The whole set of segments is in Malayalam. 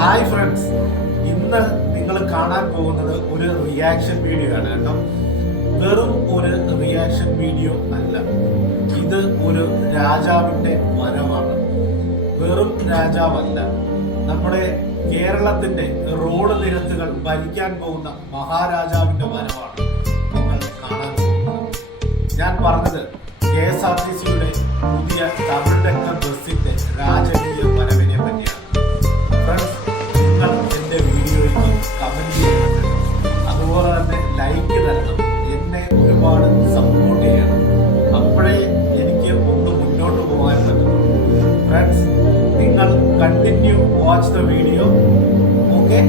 ഹായ് ഫ്രണ്ട്സ്, ഇന്ന് നിങ്ങൾ കാണാൻ പോകുന്നത് ഒരു റിയാക്ഷൻ വീഡിയോ ആണ് കേട്ടോ. വെറും ഒരു റിയാക്ഷൻ വീഡിയോ അല്ല, ഇത് ഒരു രാജാവിന്റെ വരവാണ്. വെറും രാജാവല്ല, നമ്മുടെ കേരളത്തിന്റെ റോഡ് നിരത്തുകൾ ഭരിക്കാൻ പോകുന്ന മഹാരാജാവിന്റെ വരവാണ് നിങ്ങൾ കാണാൻ പോകുന്നത്. ഞാൻ പറഞ്ഞത് KSRTCയുടെ പുതിയ ഡബിൾ ഡെക്കർ ബസ്സിന്റെ രാജകീയ വരവിനെ പറ്റിയാണ്. ഫ്രണ്ട്സ്, നിങ്ങൾ എൻ്റെ വീഡിയോയ്ക്ക് കമന്റ് ചെയ്യണം, അതുപോലെ തന്നെ ലൈക്ക് തരണം, എന്നെ ഒരുപാട് സപ്പോർട്ട് ചെയ്യണം. അപ്പോഴേ എനിക്ക് ഒന്ന് മുന്നോട്ട് പോകാൻ പറ്റുള്ളൂ. ഫ്രണ്ട്സ്, നിങ്ങൾ continue watch the video. Okay,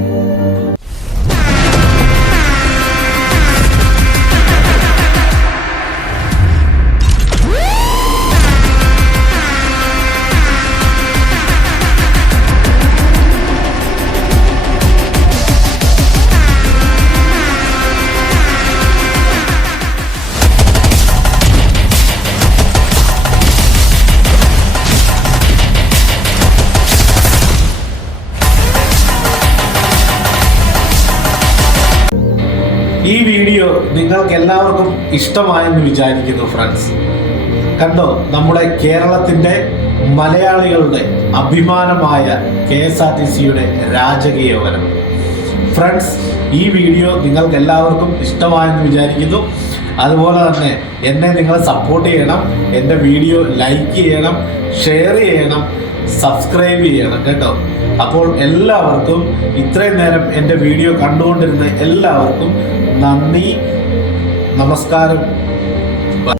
ഈ വീഡിയോ നിങ്ങൾക്ക് എല്ലാവർക്കും ഇഷ്ടമായെന്ന് വിചാരിക്കുന്നു. ഫ്രണ്ട്സ്, കണ്ടോ, നമ്മുടെ കേരളത്തിന്റെ മലയാളികളുടെ അഭിമാനമായ KSRTCയുടെ രാജകീയ വരവ്. ഫ്രണ്ട്സ്, ഈ വീഡിയോ നിങ്ങൾക്ക് എല്ലാവർക്കും ഇഷ്ടമായെന്ന് വിചാരിക്കുന്നു. അതുപോലെ തന്നെ എന്നെ നിങ്ങൾ സപ്പോർട്ട് ചെയ്യണം, എൻ്റെ വീഡിയോ ലൈക്ക് ചെയ്യണം, ഷെയർ ചെയ്യണം, സബ്സ്ക്രൈബ് ചെയ്യണം കേട്ടോ. അപ്പോൾ എല്ലാവർക്കും, ഇത്രയും നേരം എൻ്റെ വീഡിയോ കണ്ടുകൊണ്ടിരുന്ന എല്ലാവർക്കും നന്ദി, നമസ്കാരം.